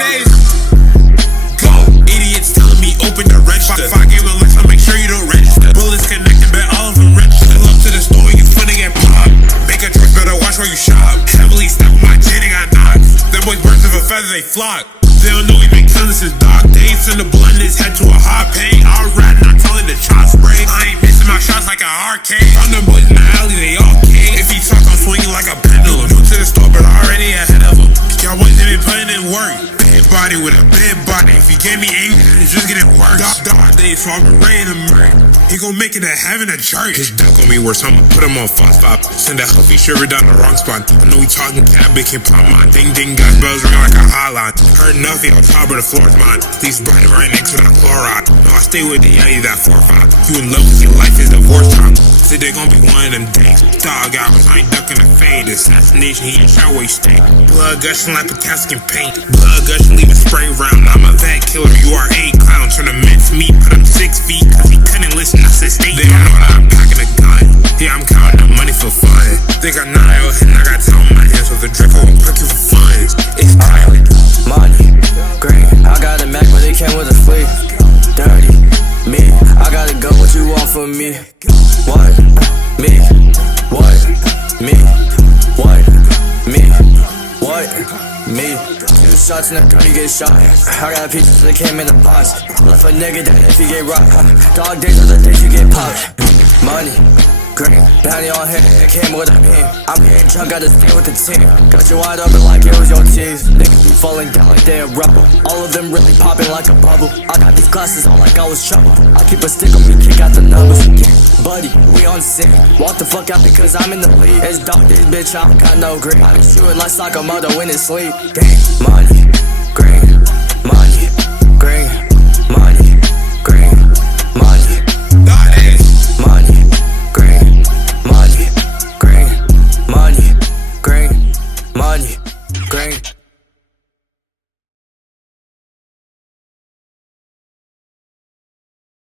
Days. Go. Idiots telling me open the register. If I gave a lesson, make sure you don't register. Bullets connected, bet all of them register. Pull up to the store, you finna get popped. Make a choice, better watch where you shop. Heavily stacked with my chin, they got knocked. Them boys birds of a feather, they flock. They don't know we make tons of dark days. Send the blunt in his head to a hot pain. I'll rat, not telling the chop spray. I ain't missing my shots like an arcade. Found them boys in the alley, they all came. If he talk, I'm swinging like a pendulum. Go to the store, but already ahead of him. Y'all boys ain't been putting in work. Big body with a big body. If he gave me angry, it's just getting worse. Dark days, so I'm ready to murder. He gon' make it to heaven a church. His duck on me worse, I'ma put him on fast stop. Send that healthy shiver down the wrong spot. I know he talking cat, big can pop mine. Ding ding, got bells ringing like a hotline. Heard nothing, on top of the floor is mine. These body right next to that chloride. No, I stay with the Yeti, that 4-5. You in love with your life, is divorce time. Say they gon' be one of them days. Dog hours, I ain't ducking the fade. Assassination, he ain't shot where he stay. Blood gushing like potassium paint. Blood gushing, leave a spray round. I'm a vet killer, you are a clown. Turn a mince meat, put him 6 feet. Cause he couldn't listen, I said stay. They don't know that I'm packing a gun. Yeah, I'm counting the money for fun. They got 9 out and I got 10 on my hands. So the Draco won't cook you for funds. It's Kyren. Money, green. I got a Mac, but it came with a fleet. Dirty, me. I gotta go, what you want from me? What? Me. What? Me. What? Me. What? Me. 2 shots and a 30 get shot. I got pieces that came in the box. Left a nigga dead if he get rocked. Dog days are the days you get popped. Money, green, bounty on head, it came with a beam. I'm getting drunk, gotta stay with the team. Got you wide open like it was your teeth. Niggas be falling down like they a rubber. All of them really popping like a bubble. I got these glasses on like I was trouble. I keep a stick on me, kick out the numbers. Buddy, we on scene. Walk the fuck out because I'm in the lead. It's dark days, bitch, I don't got no green. I be shooting like Sakamoto in his sleep. Gang, money,